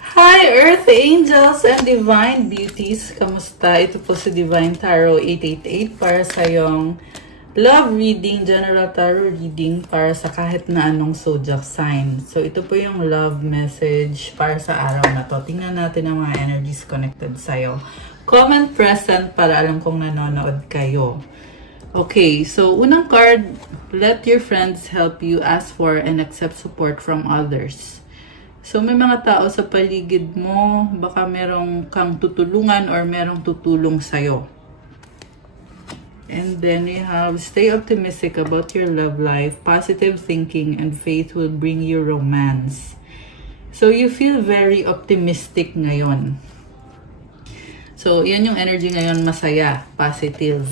Hi Earth Angels and Divine Beauties! Kamusta? Ito po si Divine Tarot 888 para sa yung love reading, general tarot reading para sa kahit na anong zodiac sign. So ito po yung love message para sa araw na to. Tingnan natin ang mga energies connected sa'yo. Comment present para alam kong nanonood kayo. Okay, so unang card, let your friends help you, ask for and accept support from others. So may mga tao sa paligid mo, baka merong kang tutulungan or merong tutulong sa'yo. And then we have, stay optimistic about your love life. Positive thinking and faith will bring you romance. So you feel very optimistic ngayon. So yan yung energy ngayon, masaya, positive.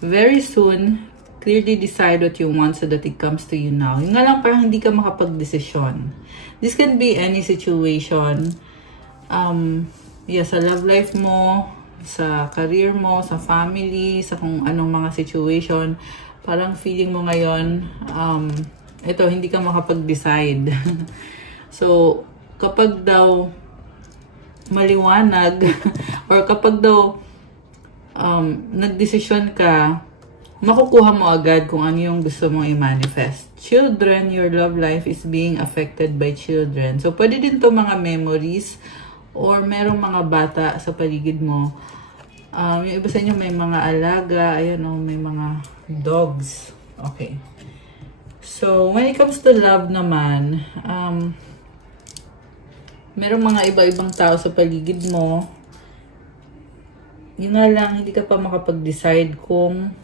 Very soon, clearly decide what you want so that it comes to you now. Yung nga lang parang hindi ka makapag-desisyon. This can be any situation. Sa love life mo, sa career mo, sa family, sa kung anong mga situation. Parang feeling mo ngayon, hindi ka makapag-decide. So, kapag daw maliwanag, or kapag daw nagdesisyon ka, makukuha mo agad kung ano yung gusto mong i-manifest. Children, your love life is being affected by children. So, pwede din to mga memories or merong mga bata sa paligid mo. Yung iba sa inyo may mga alaga, may mga dogs. Okay. So, when it comes to love naman, merong mga iba-ibang tao sa paligid mo. Yun nga lang, hindi ka pa makapag-decide kung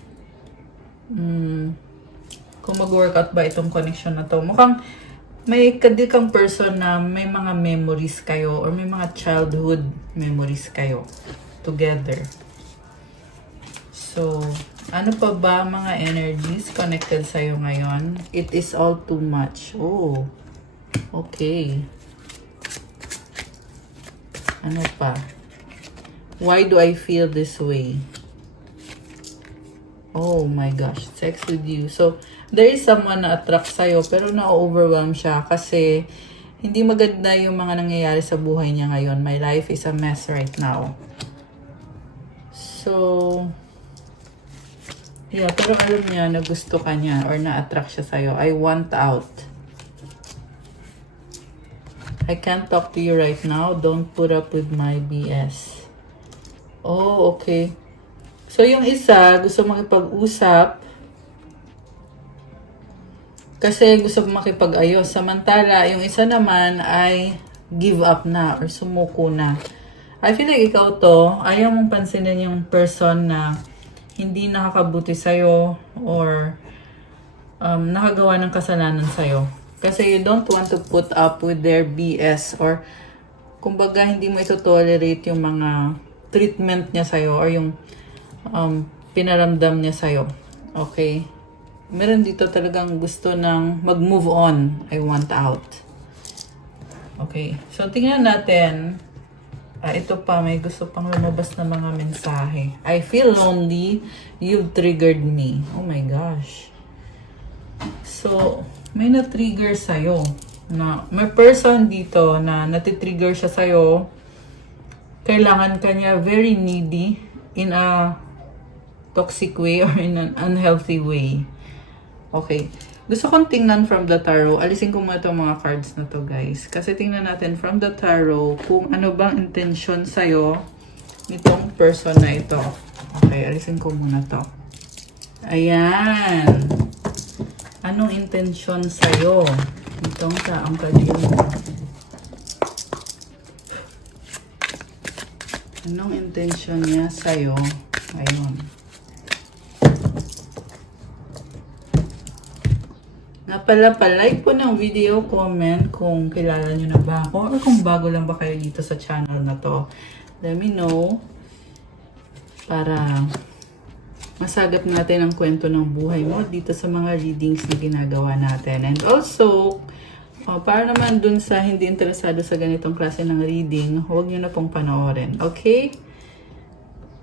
mag-workout ba itong connection na to. Mukhang may kadikang person na may mga memories kayo or may mga childhood memories kayo together. So, ano pa ba mga energies connected sa'yo ngayon? It is all too much. Oh, okay. Ano pa? Why do I feel this way? Oh my gosh, sex with you. So, there is someone na attract sa'yo pero na-overwhelm siya kasi hindi maganda yung mga nangyayari sa buhay niya ngayon. My life is a mess right now. So, yeah, pero alam niya na gusto ka niya or na-attract siya sa'yo. I want out. I can't talk to you right now. Don't put up with my BS. Oh, okay. So, yung isa, gusto makipag-usap kasi gusto makipag-ayos. Samantala, yung isa naman ay give up na or sumuko na. I feel like ikaw to, ayaw mong pansinin yung person na hindi nakakabuti sa'yo or nakagawa ng kasalanan sa'yo. Kasi you don't want to put up with their BS or kumbaga hindi mo ito tolerate yung mga treatment niya sa'yo or yung pinaramdam niya sa'yo. Okay? Meron dito talagang gusto ng mag-move on. I want out. Okay. So, tingnan natin. Ito pa, may gusto pang lumabas na mga mensahe. I feel lonely. You've triggered me. Oh my gosh. So, may na-trigger sa'yo. May person dito na natitrigger siya sa'yo. Kailangan kanya very needy in a toxic way or in an unhealthy way. Okay. Gusto kong tingnan from the tarot. Alisin ko muna itong mga cards na to, guys. Kasi tingnan natin from the tarot kung ano bang intention sa'yo nitong person na ito. Okay, alisin ko muna to. Ayan. Anong intention sa'yo nitong taong kalyo mo? Anong intention niya sa'yo? Ayun. Nga pala, like po ng video, comment kung kilala nyo na ba ako or kung bago lang ba kayo dito sa channel na to. Let me know para masagap natin ang kwento ng buhay mo dito sa mga readings na ginagawa natin. And also, para naman dun sa hindi interesado sa ganitong klase ng reading, huwag nyo na pong panoorin. Okay?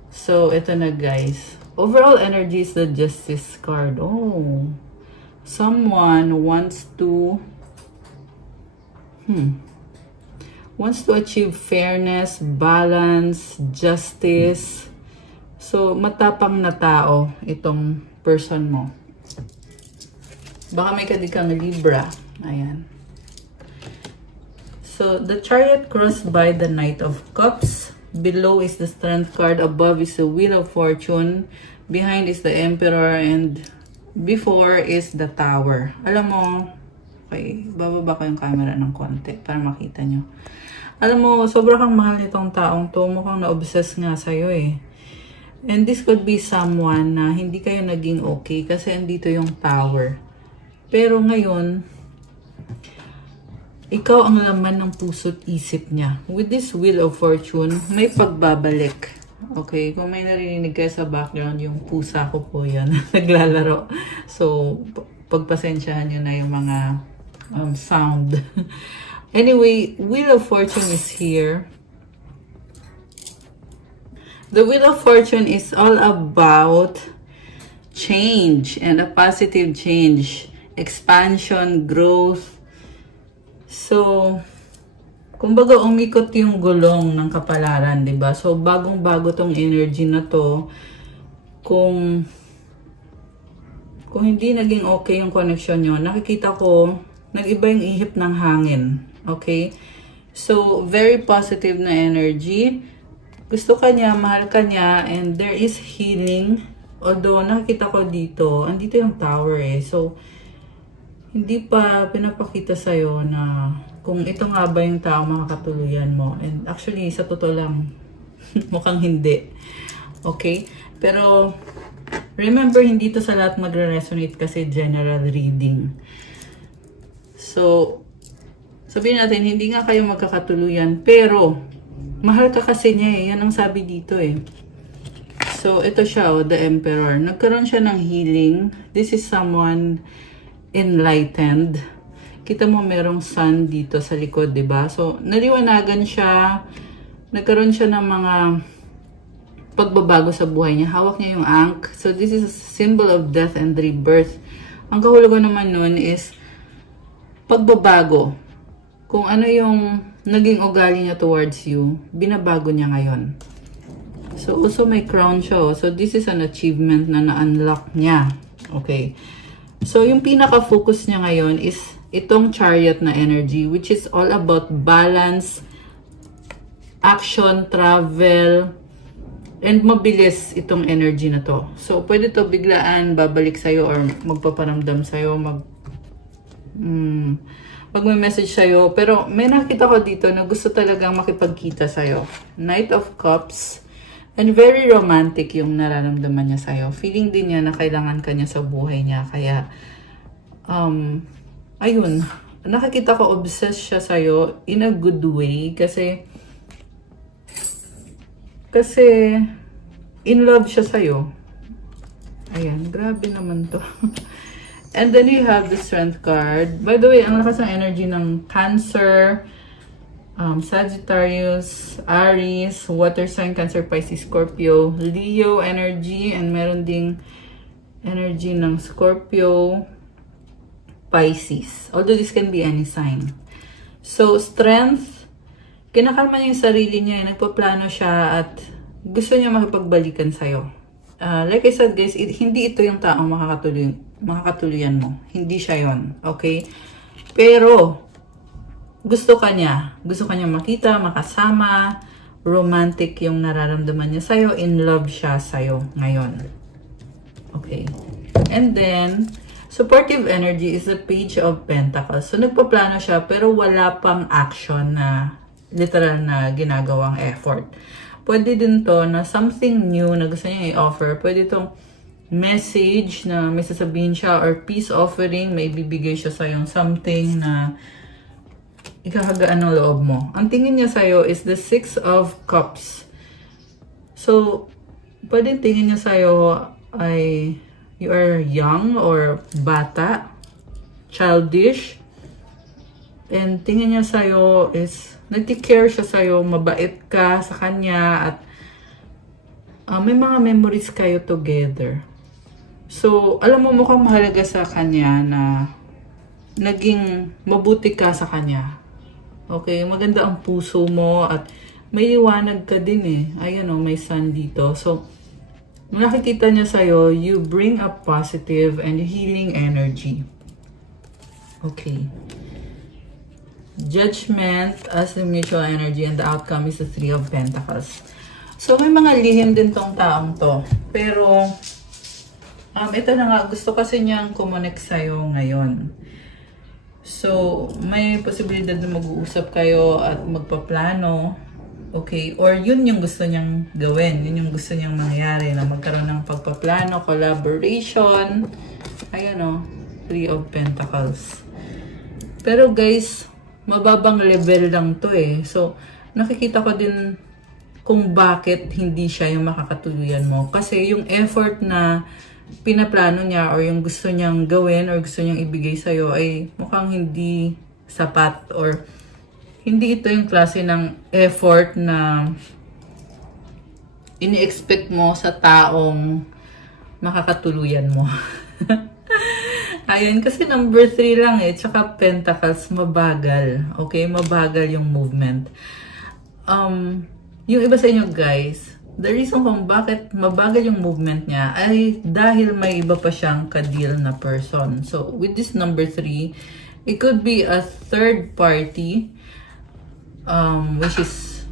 So, ito na guys. Overall energy is the Justice card. Oh. Someone wants to wants to achieve fairness, balance, justice. So, matapang na tao itong person mo. Baka may kadikang Libra. Ayan. So, the Chariot crossed by the Knight of Cups. Below is the Strength card. Above is the Wheel of Fortune. Behind is the Emperor. And before is the Tower. Alam mo, okay, bababa ko yung camera ng konti para makita nyo. Alam mo, sobrang kang mahal nitong taong to. Mukhang na-obsess nga sa'yo eh. And this could be someone na hindi kayo naging okay kasi andito yung Tower. Pero ngayon, ikaw ang laman ng puso't isip niya. With this Wheel of Fortune, may pagbabalik. Okay? Kung may narinig kayo sa background, yung pusa ko po yan. Naglalaro. So, pagpasensyahan nyo na yung mga sound. Anyway, Wheel of Fortune is here. The Wheel of Fortune is all about change and a positive change. Expansion, growth. So, kumbaga umikot yung gulong ng kapalaran, 'di ba? So, bagong-bago tong energy na to. Kung hindi naging okay yung connection nyo, nakikita ko, nag-iba yung ihip ng hangin. Okay? So, very positive na energy. Gusto ka niya, mahal ka niya, and there is healing. Although, nakikita ko dito, andito yung Tower eh. So, hindi pa pinapakita sa'yo na kung ito nga ba yung tao makakatuluyan mo. And actually, sa totoo lang, mukhang hindi. Okay? Pero, remember, hindi to sa lahat magre-resonate kasi general reading. So, sabihin natin, hindi nga kayo magkakatuluyan, pero, mahal ka kasi niya eh. Yan ang sabi dito eh. So, ito siya, oh, the Emperor. Nagkaroon siya ng healing. This is someone enlightened. Kita mo merong sun dito sa likod, 'di ba? So, naliwanagan siya. Nagkaroon siya ng mga pagbabago sa buhay niya. Hawak niya yung ankh. So, this is a symbol of death and rebirth. Ang kahulugan naman nun is pagbabago. Kung ano yung naging ugali niya towards you, binabago niya ngayon. So, also may crown siya. So, this is an achievement na na-unlock niya. Okay. So, yung pinaka-focus niya ngayon is itong Chariot na energy, which is all about balance, action, travel, and mabilis itong energy na to. So, pwede to biglaan, babalik sa'yo, or magpaparamdam sa'yo, mag-message sa'yo. Pero may nakita ko dito na gusto talagang makipagkita sa'yo. Knight of Cups. And very romantic yung nararamdaman niya sa'yo. Feeling din niya na kailangan ka niya sa buhay niya. Kaya, ayun. Nakikita ko obsessed siya sa'yo in a good way. Kasi, in love siya sa'yo. Ayan, grabe naman to. And then you have the Strength card. By the way, ang lakas ng energy ng Cancer, Sagittarius, Aries, Water sign, Cancer, Pisces, Scorpio, Leo energy, and meron ding energy ng Scorpio, Pisces. Although this can be any sign. So, Strength, kinakalma niya yung sarili niya, nagpaplano siya at gusto niya makipagbalikan sa'yo. Like I said guys, hindi ito yung taong makakatuluyan mo. Hindi siya yon, okay? Pero, gusto ka niya makita, makasama, romantic yung nararamdaman niya sa'yo, in love siya sa'yo ngayon. Okay. And then, supportive energy is the Page of Pentacles. So, nagpaplano siya, pero wala pang action na literal na ginagawang effort. Pwede din to na something new na gusto niya i-offer. Pwede tong message na may sasabihin siya or peace offering, may bibigay siya sa'yo something na ikakagaan ng loob mo. Ang tingin niya sa'yo is the Six of Cups. So, pwede tingin niya sa'yo ay you are young or bata, childish. And tingin niya sa'yo is nag-take-care siya sa'yo, mabait ka sa kanya at may mga memories kayo together. So, alam mo mukhang mahalaga sa kanya na naging mabuti ka sa kanya. Okay, maganda ang puso mo at may liwanag ka din eh. Ayan o, may sun dito. So, nakikita niya sa'yo, you bring a positive and healing energy. Okay. Judgment as the mutual energy and the outcome is the Three of Pentacles. So, may mga lihim din tong taong to. Pero, ito na nga, gusto kasi niyang kumonek sa'yo ngayon. So, may posibilidad na mag-uusap kayo at magpaplano. Okay? Or yun yung gusto niyang gawin. Yun yung gusto niyang mangyari. Na magkaroon ng pagpaplano, collaboration. Ayan o. Three of Pentacles. Pero guys, mababang level lang to eh. So, nakikita ko din kung bakit hindi siya yung makakatuluyan mo. Kasi yung effort na pinaplano niya or yung gusto niyang gawin or gusto niyang ibigay sa'yo ay mukhang hindi sapat or hindi ito yung klase ng effort na ini-expect mo sa taong makakatuluyan mo. Ayan, kasi number 3 lang eh, tsaka Pentacles, mabagal. Okay, mabagal yung movement. Yung iba sa inyo guys, the reason kung bakit mabagal yung movement niya ay dahil may iba pa siyang ka-deal na person. So, with this number 3, it could be a third party, which is,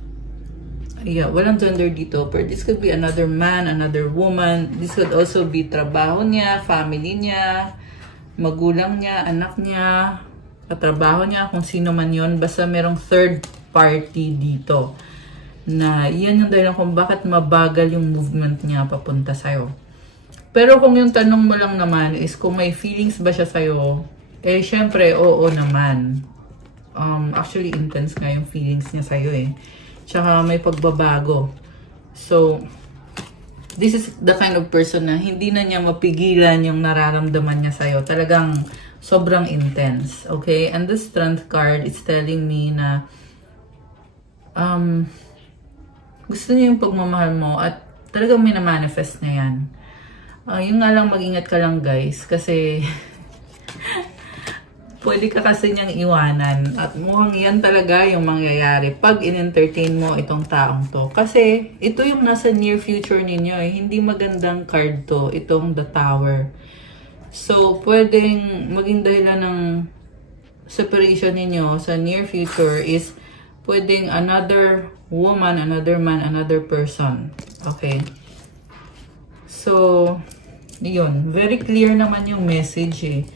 yeah, walang gender dito, but this could be another man, another woman. This could also be trabaho niya, family niya, magulang niya, anak niya, katrabaho niya, kung sino man yon, basta merong third party dito. Na yan yung dahilan kung bakit mabagal yung movement niya papunta sa'yo. Pero kung yung tanong mo lang naman is kung may feelings ba siya sa'yo, eh syempre oo naman. Actually intense nga yung feelings niya sa'yo eh. Tsaka may pagbabago. So, this is the kind of person na hindi na niya mapigilan yung nararamdaman niya sa'yo. Talagang sobrang intense. Okay? And the Strength card is telling me na gusto niya yung pagmamahal mo at talagang minamanifest na yan. Yung nga lang, mag-ingat ka lang guys kasi pwede ka kasi niyang iwanan at mukhang yan talaga yung mangyayari pag in-entertain mo itong taong to. Kasi ito yung nasa near future ninyo eh. Hindi magandang card to, itong The Tower. So, pwedeng maging dahilan ng separation ninyo sa near future is pwedeng another woman, another man, another person. Okay? So, yun. Very clear naman yung message eh.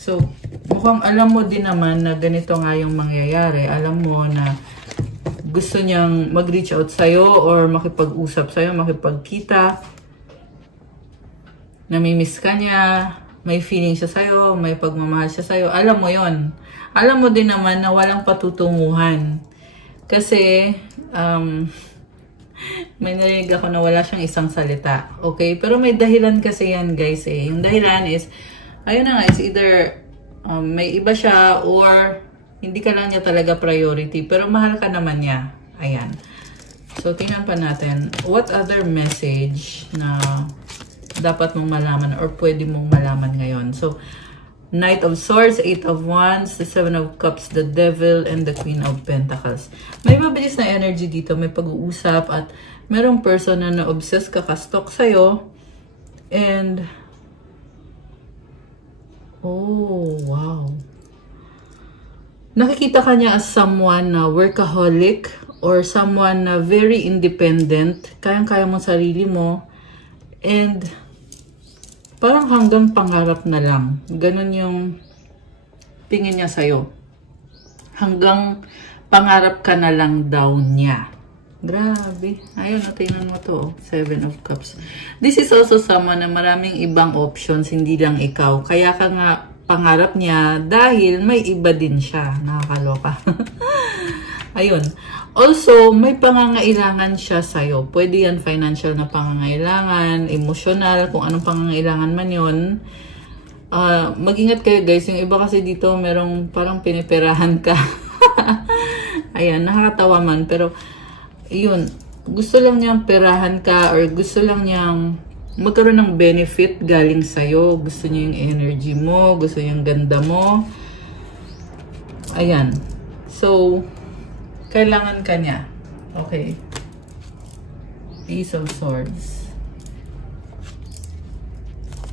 So, mukhang alam mo din naman na ganito nga yung mangyayari. Alam mo na gusto niyang mag-reach out sa'yo or makipag-usap sa'yo, makipagkita. Namimiss ka niya, may feeling siya sa'yo, may pagmamahal siya sa'yo. Alam mo yon. Alam mo din naman na walang patutunguhan. Kasi, may narinig ako na wala siyang isang salita. Okay? Pero may dahilan kasi yan guys eh. Yung dahilan is, ayun na nga, is either may iba siya or hindi ka lang niya talaga priority. Pero mahal ka naman niya. Ayan. So, tingnan pa natin. What other message na dapat mong malaman or pwede mong malaman ngayon? So, Knight of Swords, Eight of Wands, the Seven of Cups, the Devil, and the Queen of Pentacles. May mabilis na energy dito. May pag-uusap at merong person na na-obsess kakastok sa'yo. And oh, wow. Nakikita ka niya as someone na workaholic or someone na very independent. Kayang-kaya mo sarili mo. And parang hanggang pangarap na lang. Ganun yung tingin niya sa'yo. Hanggang pangarap ka na lang daw niya. Grabe. Ayun, tingnan mo to. Seven of Cups. This is also someone na maraming ibang options, hindi lang ikaw. Kaya ka nga pangarap niya dahil may iba din siya. Nakakaloka. Ayun. Also, may pangangailangan siya sa'yo. Pwede yan financial na pangangailangan, emotional, kung anong pangangailangan man yun. Mag-ingat kayo guys. Yung iba kasi dito, merong parang piniperahan ka. Ayan, nakakatawa man. Pero, yun, gusto lang niyang perahan ka or gusto lang niyang magkaroon ng benefit galing sa'yo. Gusto niya yung energy mo, gusto niya yung ganda mo. Ayan. So, kailangan ka niya. Okay. Ace of Swords.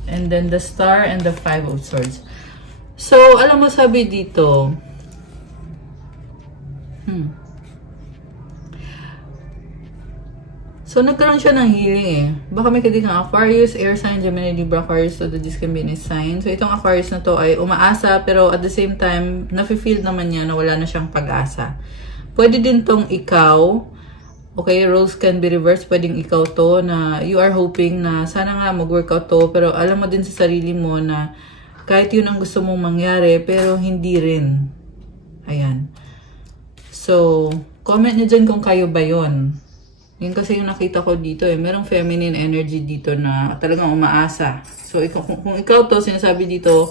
And then the Star and the Five of Swords. So, alam mo sabi dito, so, nagkaroon siya ng healing eh. Baka may kang Aquarius, Air sign, Gemini, Libra, Aquarius, so this can be a sign. So, itong Aquarius na to ay umaasa, pero at the same time, nafe-feel naman niya na wala na siyang pag-asa. Pwede din tong ikaw, okay, roles can be reversed, pwedeng ikaw to, na you are hoping na sana nga mag-workout to, pero alam mo din sa sarili mo na kahit yun ang gusto mong mangyari, pero hindi rin. Ayan. So, comment nyo dyan kung kayo ba yun. Yun kasi yung nakita ko dito eh. Merong feminine energy dito na talagang umaasa. So, kung ikaw to, sinasabi dito,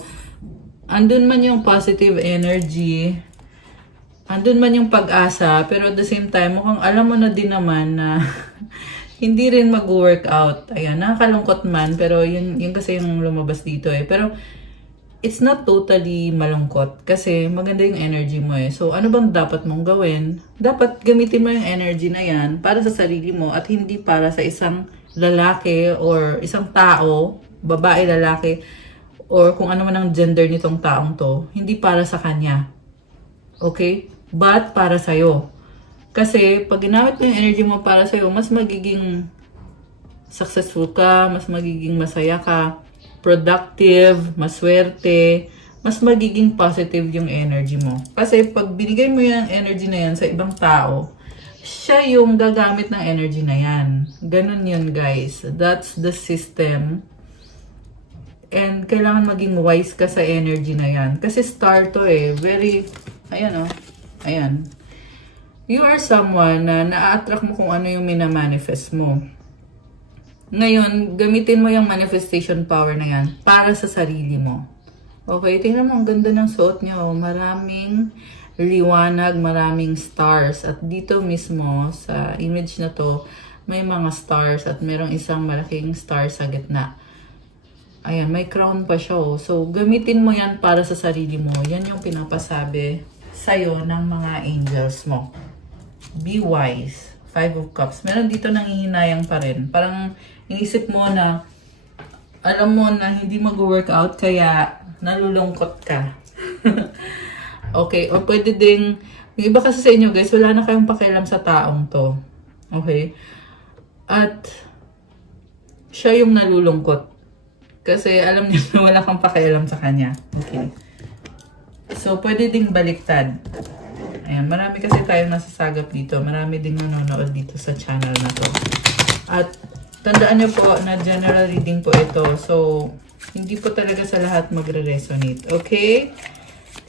andun man yung positive energy, andun man yung pag-asa, pero at the same time, mukhang alam mo na din naman na hindi rin mag-workout. Ayan, nakakalungkot man, pero yun kasi yung lumabas dito eh. Pero, it's not totally malungkot kasi maganda yung energy mo eh. So, ano bang dapat mong gawin? Dapat gamitin mo yung energy na yan para sa sarili mo at hindi para sa isang lalaki or isang tao, babae, lalaki, or kung ano man ang gender nitong taong to. Hindi para sa kanya. Okay? But para sa'yo. Kasi, pag ginamit mo yung energy mo para sa'yo, mas magiging successful ka, mas magiging masaya ka, productive, maswerte, mas magiging positive yung energy mo. Kasi pag binigay mo yung energy na yan sa ibang tao, siya yung gagamit ng energy na yan. Ganun yun, guys. That's the system. And kailangan maging wise ka sa energy na yan. Kasi star to eh. Very, ayan o. Ayan. You are someone na na-attract mo kung ano yung minamanifest mo. Ngayon, gamitin mo yung manifestation power na yan para sa sarili mo. Okay, tingnan mo, ang ganda ng suot niya. Maraming liwanag, maraming stars. At dito mismo, sa image na to, may mga stars at merong isang malaking star sa gitna. Ayan, may crown pa siya. Oh. So, gamitin mo yan para sa sarili mo. Yan yung pinapasabi sa'yo ng mga angels mo. Be wise. Five of Cups. Meron dito nangihinayang pa rin. Parang inisip mo na alam mo na hindi mag-workout kaya nalulungkot ka. Okay. O pwede ding, yung iba kasi sa inyo guys, wala na kayong pakialam sa taong to. Okay. At siya yung nalulungkot. Kasi alam niya na wala kang pakialam sa kanya. Okay. So, pwede ding baliktad. Ayan, marami kasi tayong nasasagap dito. Marami ding nanonood dito sa channel na to. At tandaan nyo po na general reading po ito. So, hindi po talaga sa lahat magre-resonate. Okay?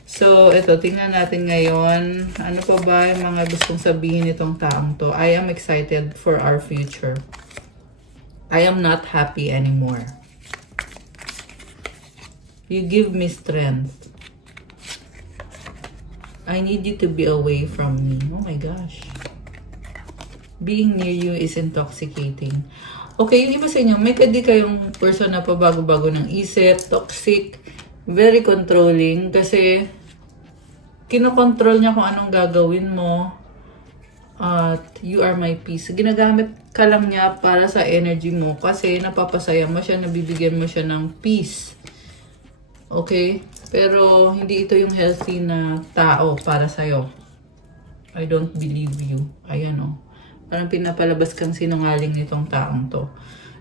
So, ito, tingnan natin ngayon. Ano pa ba yung mga gustong sabihin nitong taong to? I am excited for our future. I am not happy anymore. You give me strength. I need you to be away from me. Oh my gosh. Being near you is intoxicating. Okay, yung iba sa inyo, may kadi kayong person na pabago-bago ng isip, toxic, very controlling, kasi kinokontrol niya kung anong gagawin mo, at you are my peace. Ginagamit ka lang niya para sa energy mo, kasi napapasaya mo siya, nabibigyan mo siya ng peace. Okay? Pero hindi ito yung healthy na tao para sa'yo. I don't believe you. Ayan o. Parang pinapalabas kang sinungaling nitong taong to.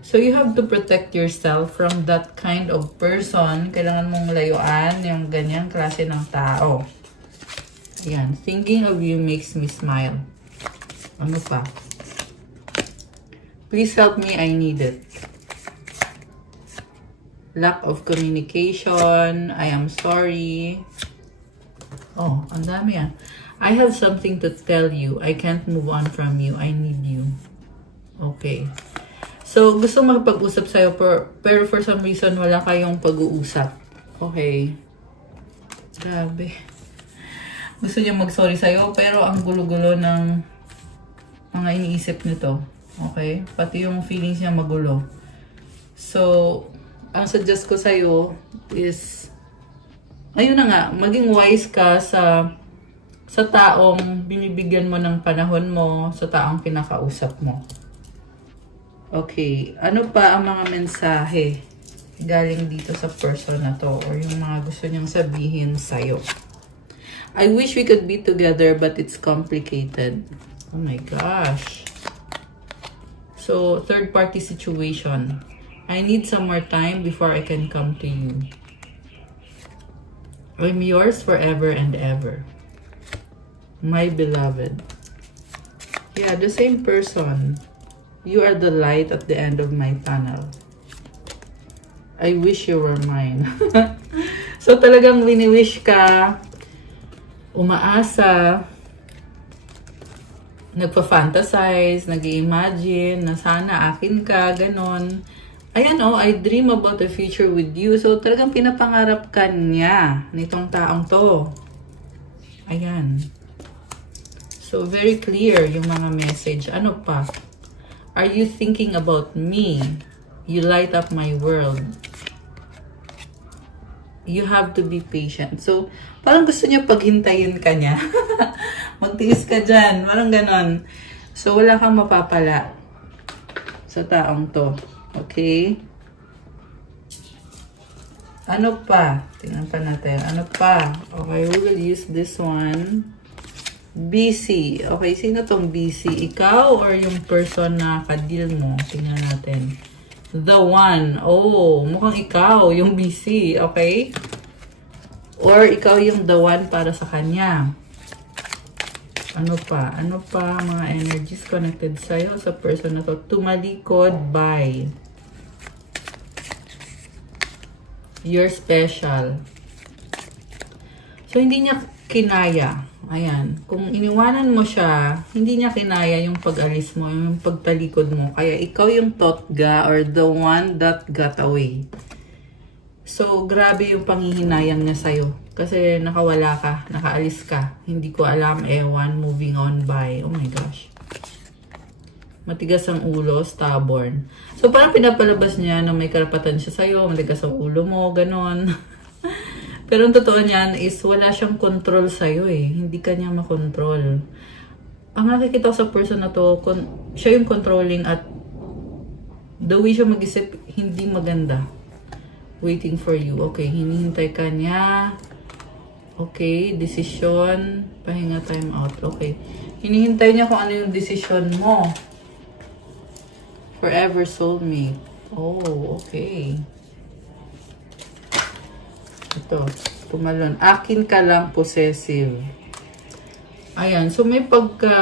So you have to protect yourself from that kind of person. Kailangan mong layuan yung ganyang klase ng tao. Ayan. Thinking of you makes me smile. Ano pa? Please help me. I need it. Lack of communication. I am sorry. Oh, ang dami yan. I have something to tell you. I can't move on from you. I need you. Okay. So, gusto makipag-usap sa'yo, pero for some reason, wala kayong pag-uusap. Okay. Grabe. Gusto niya mag-sorry sa'yo, pero ang gulo-gulo ng mga iniisip nito. Okay? Pati yung feelings niya magulo. So, ang suggest ko sa'yo is, ayun na nga, maging wise ka sa sa taong binibigyan mo ng panahon mo, sa taong kinakausap mo. Okay, ano pa ang mga mensahe galing dito sa person na to or yung mga gusto niyang sabihin sa'yo? I wish we could be together but it's complicated. Oh my gosh. So, third party situation. I need some more time before I can come to you. I'm yours forever and ever. My beloved. Yeah, the same person. You are the light at the end of my tunnel. I wish you were mine. So talagang wini-wish ka, umaasa, nagpa-fantasize, nag-i-imagine na sana akin ka, ganon. Ayan I dream about the future with you. So talagang pinapangarap ka niya nitong taong to. Ayan. So very clear yung mga message. Ano pa? Are you thinking about me? You light up my world. You have to be patient. So, parang gusto niya paghintayin ka niya. Magtiis ka dyan. Parang ganon. So, wala kang mapapala sa taong to. Okay? Ano pa? Tingnan pa natin. Ano pa? Okay, we will use this one. BC. Okay, sino tong BC? Ikaw or yung person na kadil mo? Tingnan natin. The one. Oh, mukhang ikaw, yung BC. Okay? Or ikaw yung the one para sa kanya. Ano pa? Ano pa mga energies connected sa'yo sa person na to? Tumalikod by. You're special. So, hindi niya kinaya. Ayan. Kung iniwanan mo siya, hindi niya kinaya yung pag-alis mo, yung pagtalikod mo. Kaya ikaw yung totga or the one that got away. So, grabe yung panghihinayang niya sa'yo. Kasi nakawala ka, nakaalis ka. Hindi ko alam, ewan, moving on by. Oh my gosh. Matigas ang ulo, stubborn. So, parang pinapalabas niya na may karapatan siya sa'yo, matigas ang ulo mo, ganon. Pero ang totoo niyan is wala siyang control sa'yo eh. Hindi ka niya makontrol. Ang nakikita ko sa person na to, siya yung controlling at the way siya mag-isip, hindi maganda. Waiting for you. Okay, hinihintay ka niya. Okay, decision. Pahinga, time out. Okay. Hinihintay niya kung ano yung decision mo. Forever soulmate. Oh, okay. Ito, tumalon. Akin ka lang, possessive. Ayan, so may pagka,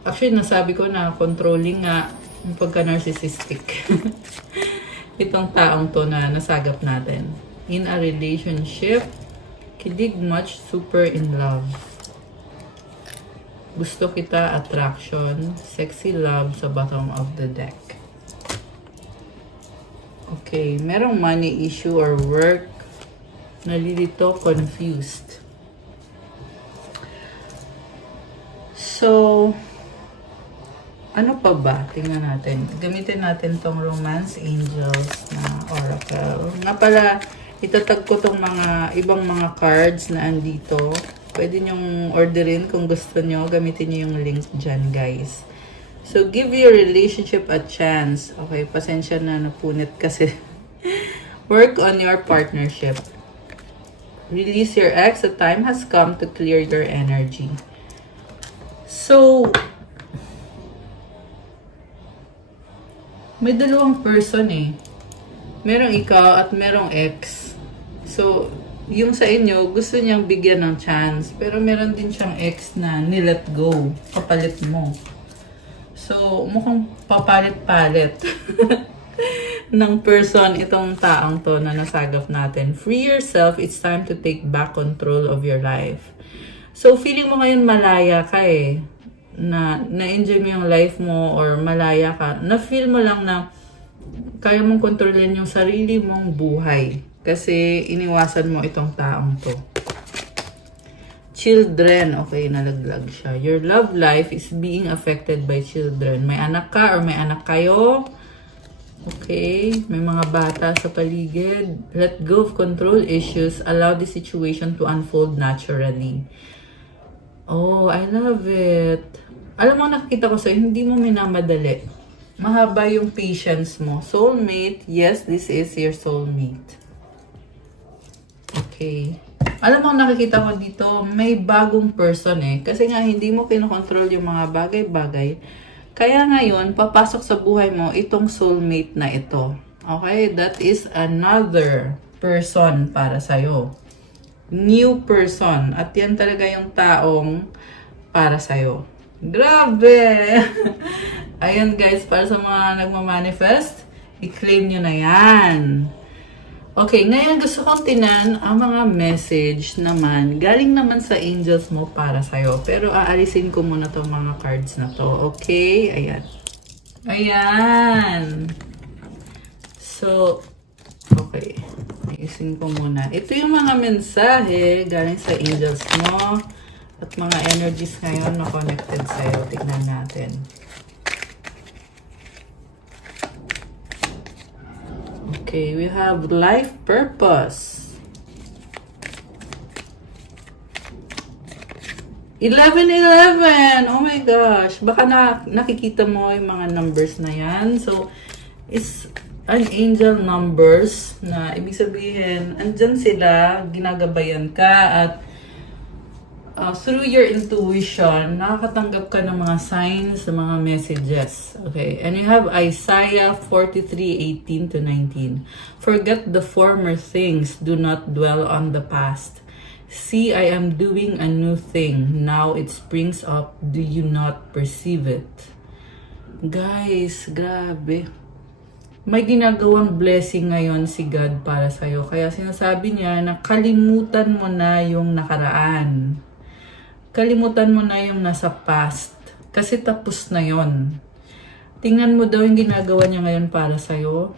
actually nasabi ko na controlling nga, yung pagka-narcissistic. Itong taong to na nasagap natin. In a relationship, kilig much, super in love. Gusto kita, attraction, sexy love sa bottom of the deck. Okay, merong money issue or work, nalilito, confused. So, ano pa ba? Tingnan natin. Gamitin natin tong Romance Angels na Oracle. Nga pala, itatag ko tong mga ibang mga cards na andito. Pwede nyong orderin kung gusto nyo. Gamitin nyo yung link dyan, guys. So, give your relationship a chance. Okay, pasensya na napunit kasi. Work on your partnership. Release your ex. The time has come to clear your energy. So, may dalawang person eh. Merong ikaw at merong ex. So, yung sa inyo, gusto niyang bigyan ng chance. Pero meron din siyang ex na nilet go. Kapalit mo. So, mukhang papalit-palit ng person itong taong to na nasagap natin. Free yourself. It's time to take back control of your life. So, feeling mo ngayon malaya ka eh. Na-enjoy mo yung life mo or malaya ka. Na-feel mo lang na kaya mong kontrolin yung sarili mong buhay. Kasi iniwasan mo itong taong to. Children. Okay, nalaglag siya. Your love life is being affected by children. May anak ka or may anak kayo. Okay, may mga bata sa paligid. Let go of control issues. Allow the situation to unfold naturally. Oh, I love it. Alam mo, nakikita ko sa'yo, hindi mo minamadali. Mahaba yung patience mo. Soulmate, yes, this is your soulmate. Okay. Alam mo, nakikita ko dito, may bagong person eh. Kasi nga, hindi mo kinokontrol yung mga bagay-bagay. Kaya ngayon, papasok sa buhay mo itong soulmate na ito. Okay? That is another person para sa'yo. New person. At yan talaga yung taong para sa'yo. Grabe! Ayan guys, para sa mga nagmamanifest, i-claim nyo na yan. Okay, ngayon gusto kong tinan ang mga message naman. Galing naman sa angels mo para sa'yo. Pero aalisin ko muna tong mga cards na to. Okay? Ayan. Ayan. So, okay. Ayusin ko muna. Ito yung mga mensahe galing sa angels mo. At mga energies ngayon na connected sa'yo. Tignan natin. Okay, we have life purpose. 1111! Oh my gosh! Baka nakikita mo yung mga numbers na yan. So, it's an angel numbers na ibig sabihin, andyan sila, ginagabayan ka at through your intuition, nakakatanggap ka ng mga signs, ng mga messages. Okay, and you have Isaiah 43:18-19. Forget the former things, do not dwell on the past. See, I am doing a new thing. Now it springs up, do you not perceive it? Guys, grabe. May ginagawang blessing ngayon si God para sa'yo. Kaya sinasabi niya na kalimutan mo na yung nakaraan. Kalimutan mo na yung nasa past. Kasi tapos na yon. Tingnan mo daw yung ginagawa niya ngayon para sa'yo.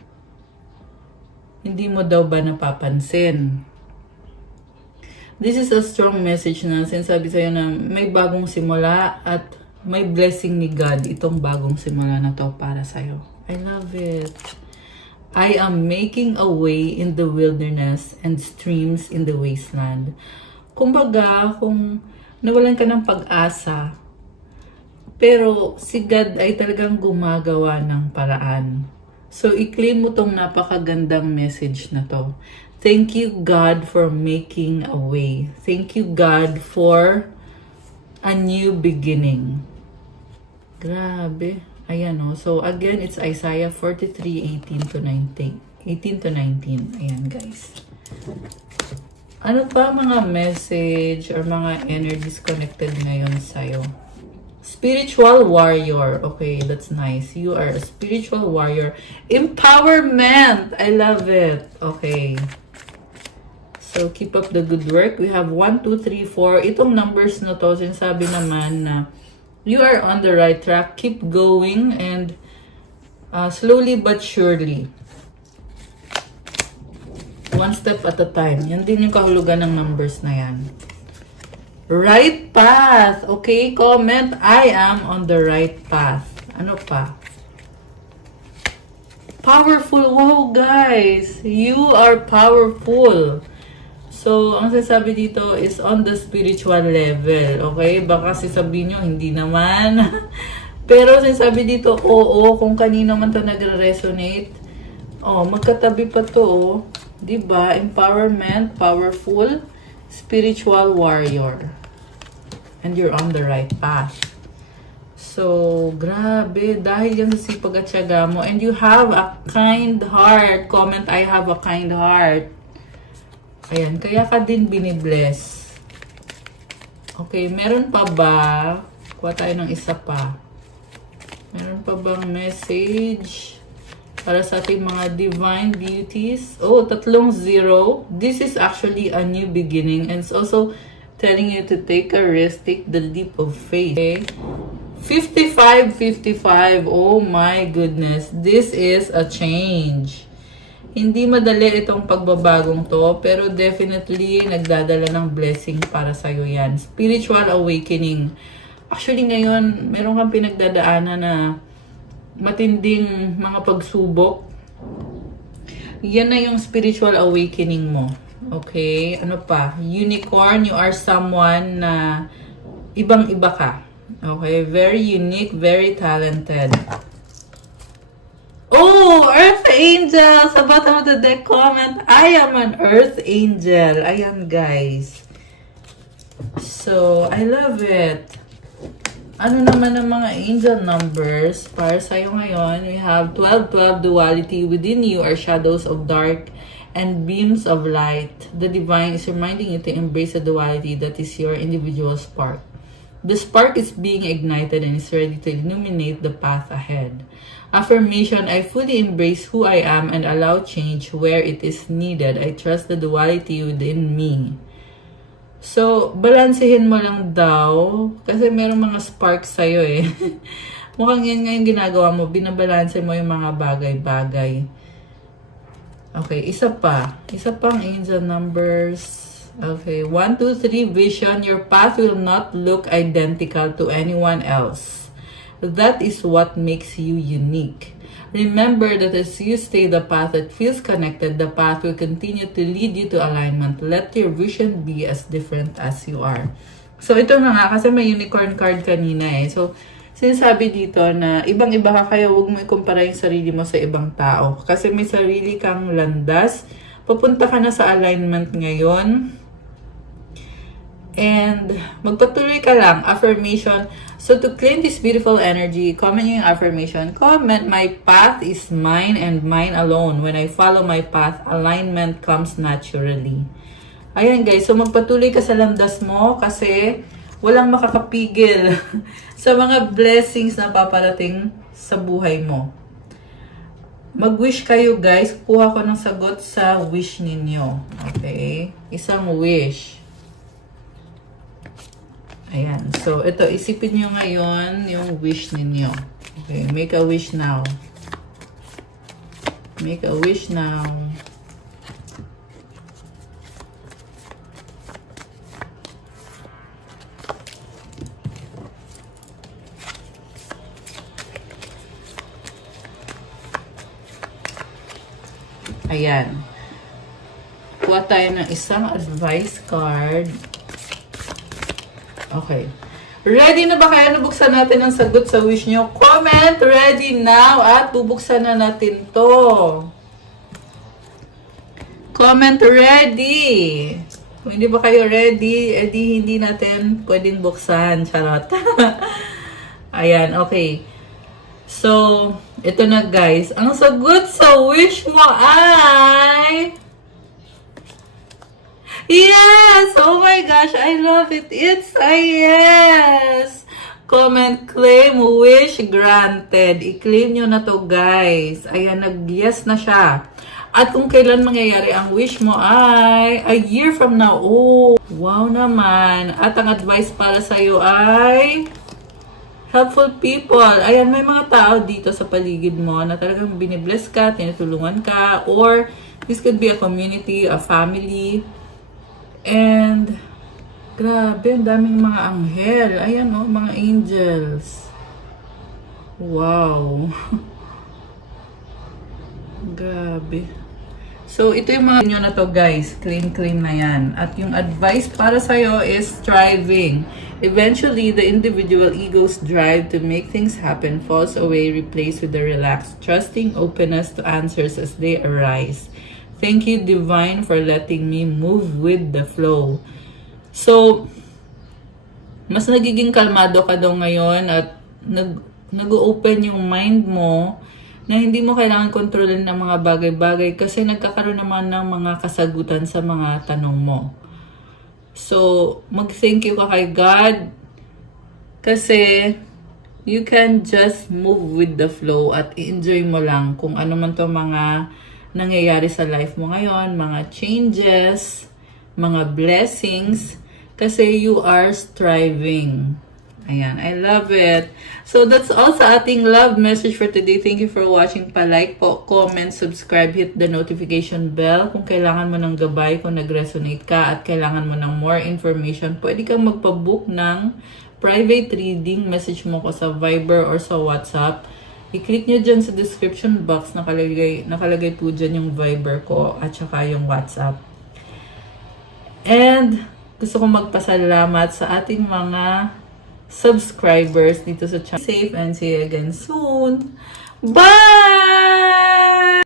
Hindi mo daw ba napapansin? This is a strong message na sinasabi sa'yo na may bagong simula at may blessing ni God itong bagong simula na to para sa'yo. I love it. I am making a way in the wilderness and streams in the wasteland. Kumbaga, kung nawalan ka ng pag-asa, pero si God ay talagang gumagawa ng paraan. So, i-claim mo tong napakagandang message na to. Thank you, God, for making a way. Thank you, God, for a new beginning. Grabe. Ayan o. So, again, it's Isaiah 43:18-19. 18-19. Ayan, guys. Ano pa mga message or mga energies connected ngayon sa'yo? Spiritual warrior. Okay, that's nice. You are a spiritual warrior. Empowerment! I love it. Okay. So, keep up the good work. We have 1, 2, 3, 4. Itong numbers na to, sinasabi naman na you are on the right track. Keep going and slowly but surely. One step at a time. Yan din yung kahulugan ng numbers na yan. Right path. Okay, comment, I am on the right path. Ano pa? Powerful. Wow, guys. You are powerful. So, ang sasabi dito is on the spiritual level. Okay? Baka sasabihin nyo, hindi naman. Pero sasabi dito, oo, kung kanino man ito nagre-resonate. Oh, magkatabi pa to, oh. Diba? Empowerment, powerful, spiritual warrior. And you're on the right path. So, grabe. Dahil yan sa sipag at tiyaga mo. And you have a kind heart. Comment, I have a kind heart. Ayan. Kaya ka din binibless. Okay. Meron pa ba? Kuha tayo ng isa pa. Meron pa bang message para sa ating mga divine beauties? Oh, 30. This is actually a new beginning. And it's also telling you to take a risk, take the leap of faith. Okay? 55. Oh my goodness. This is a change. Hindi madali itong pagbabagong to, pero definitely nagdadala ng blessing para sa'yo yan. Spiritual awakening. Actually ngayon, meron kang pinagdadaanan na matinding mga pagsubok. Yan na yung spiritual awakening mo. Okay? Ano pa? Unicorn, you are someone na ibang-iba ka. Okay? Very unique, very talented. Oh, Earth Angel! Sa bottom of the deck comment, I am an Earth Angel. Ayan, guys. So, I love it. Ano naman ang mga angel numbers para sa'yo ngayon? We have 12, duality. Within you are shadows of dark and beams of light. The divine is reminding you to embrace the duality that is your individual spark. The spark is being ignited and is ready to illuminate the path ahead. Affirmation, I fully embrace who I am and allow change where it is needed. I trust the duality within me. So, balansehin mo lang daw. Kasi merong mga sparks sa'yo eh. Mukhang yan nga yung ginagawa mo. Binabalanse mo yung mga bagay-bagay. Okay, isa pa. Isa pang angel numbers. Okay, 1, 2, 3, vision. Your path will not look identical to anyone else. That is what makes you unique. Remember that as you stay the path that feels connected, the path will continue to lead you to alignment. Let your vision be as different as you are. So, ito na nga, kasi may unicorn card kanina eh. So, sinasabi dito na ibang-iba ka kaya huwag mo ikumpara yung sarili mo sa ibang tao. Kasi may sarili kang landas. Papunta ka na sa alignment ngayon. And magpatuloy ka lang. Affirmation. So to claim this beautiful energy, comment yung affirmation. Comment, my path is mine and mine alone. When I follow my path, alignment comes naturally. Ayan guys, so magpatuloy ka sa landas mo kasi walang makakapigil sa mga blessings na paparating sa buhay mo. Mag-wish kayo guys. Kuha ko ng sagot sa wish ninyo. Okay? Isang wish. Ayan. So, ito. Isipin nyo ngayon yung wish ninyo. Okay. Make a wish now. Make a wish now. Ayan. Kuha tayo ng isang advice card. Okay. Ready na ba kayo? Nabuksan natin ang sagot sa wish nyo? Comment ready now at bubuksan na natin to. Comment ready. Kung hindi ba kayo ready, edi hindi natin pwedeng buksan. Charot. Ayan, okay. So, ito na guys. Ang sagot sa wish mo ay... Yes! Oh my gosh, I love it. It's a yes! Comment, claim, wish, granted. I-claim nyo na to, guys. Ayan, nag-yes na siya. At kung kailan mangyayari ang wish mo ay a year from now. Oh, wow naman. At ang advice para sa'yo ay helpful people. Ayan, may mga tao dito sa paligid mo na talagang binibless ka, tinutulungan ka, or this could be a community, a family. And, grabe, ang daming mga anghel. Ayan, oh, mga angels. Wow. Grabe. So, ito yung mga nyo na to, guys. Clean na yan. At yung advice para sa'yo is striving. Eventually, the individual ego's drive to make things happen falls away, replaced with the relaxed, trusting openness to answers as they arise. Thank you, Divine, for letting me move with the flow. So, mas nagiging kalmado ka daw ngayon at nag-open yung mind mo na hindi mo kailangan kontrolin ng mga bagay-bagay kasi nagkakaroon naman ng mga kasagutan sa mga tanong mo. So, mag-thank you ka kay God kasi you can just move with the flow at i-enjoy mo lang kung ano man to mga nangyayari sa life mo ngayon, mga changes, mga blessings, kasi you are striving. Ayan, I love it. So, that's all sa ating love message for today. Thank you for watching. Pa-like po, comment, subscribe, hit the notification bell. Kung kailangan mo ng gabay, kung nag-resonate ka at kailangan mo ng more information, pwede kang magpa-book ng private reading. Message mo ko sa Viber or sa WhatsApp. I-click nyo dyan sa description box, nakalagay po dyan yung Viber ko at saka yung WhatsApp. And gusto kong magpasalamat sa ating mga subscribers dito sa channel. Safe and see you again soon. Bye!